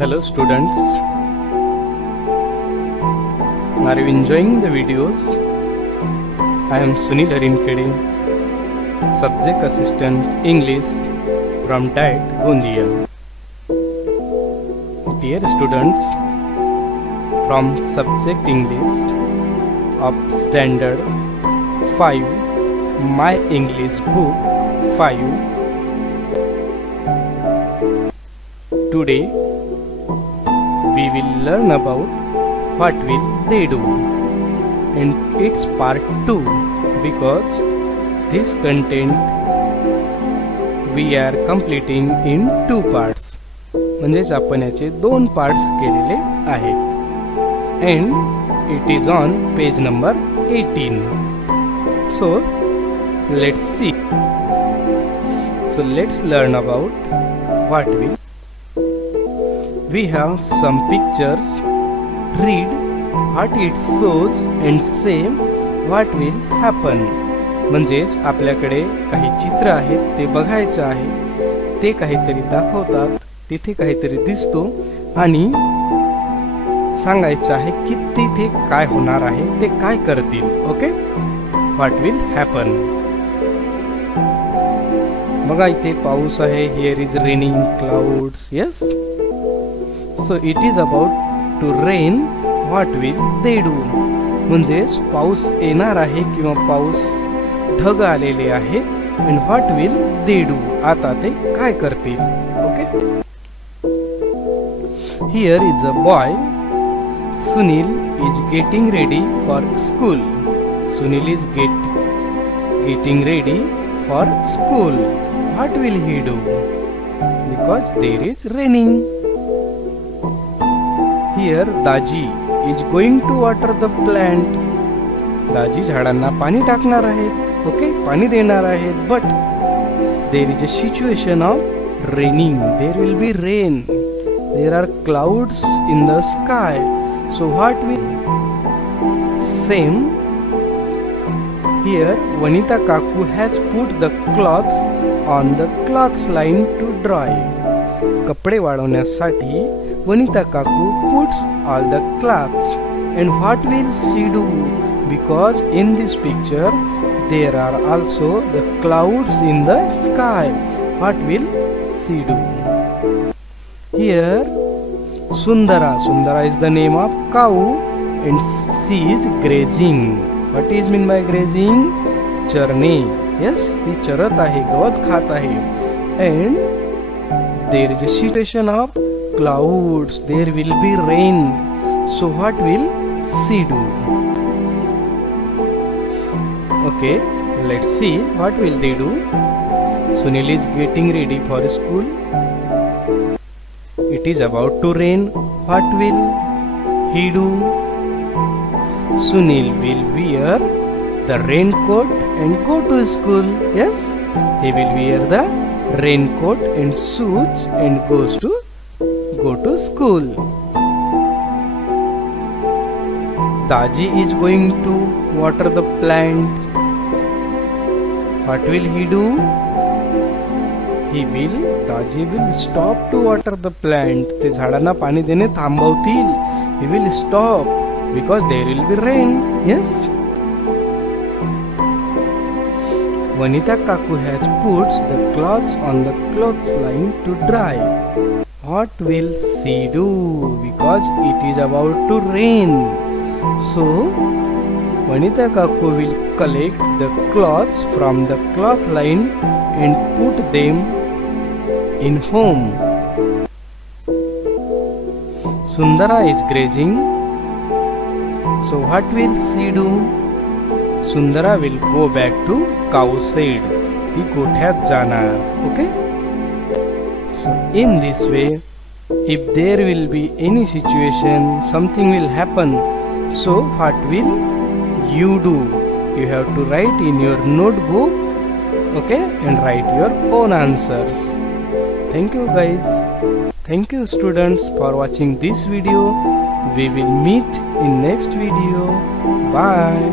Hello students, are you enjoying the videos? I am Sunil Harinkede, Subject Assistant English from DIET Gondia. Dear students, from Subject English of Standard 5, My English Book 5, today we will learn about what will they do, and it's part 2 because this content we are completing in 2 parts. म्हणजेच आपण याचे 2 parts केलेले आहेत and it is on page number 18. So let's see. So let's learn about what will. We have some pictures. Read what it shows and say what will happen. म्हणजेच आपल्याकडे काही चित्र आहेत, ते बघायचं आहे, ते काहीतरी दाखवतात, तिथे काहीतरी दिसतो आणि सांगायचं आहे की तिथे काय होणार आहे, ते काय करतील. Okay, what will happen. बघा इथे पाऊस आहे. Here is raining clouds. Yes, so it is about to rain. What will they do. म्हणजेच पाऊस येणार आहे किंवा पाऊस ढग आलेले आहेत. And what will they do. आता ते काय करतील. Okay, here is a boy. Sunil is getting ready for school. Sunil is getting ready for school. What will he do? Because there is raining. Here Daji is going to water the plant. दाजी झाडांना पाणी टाकणार आहेत. Okay, पाणी देणार आहेत. But there is a situation of raining. There will be rain. There are clouds in the sky. So what will. Same here, Vanita Kaku has put the cloths on the cloths line to dry. कपडे वाळवण्यासाठी वनिता काकू puts all the cloths. And what will she do? Because in this picture there are also the clouds in the sky. What will she do? Here Sundara. Sundara is the name of cow and she is grazing. What is mean by grazing? चरणे. Yes, ती चरत आहे, गवत खात आहे. And there is a situation of clouds. There will be rain. So what will she do? Okay, let's see what will they do. Sunil is getting ready for school. It is about to rain. What will he do? Sunil will wear the raincoat and go to school. Yes, he will wear the raincoat and shoes and go to school. Daji is going to water the plant. What will he do? Daji will stop to water the plant. ते झाडांना पाणी देणे थांबवतील. He will stop because there will be rain. Yes. Vanita Kaku has put the cloths on the clothes line to dry. What will she do? Because it is about to rain. So Vanita Kaku will collect the cloths from the cloth line and put them in home. Sundara is grazing. So what will she do? Sundara will go back to cow shed. ती गोठ्यात जाणार. Okay? So in this way, if there will be any situation, something will happen. So what will you do? You have to write in your notebook. Okay, and write your own answers. Thank you guys. Thank you students for watching this video. We will meet in next video. Bye.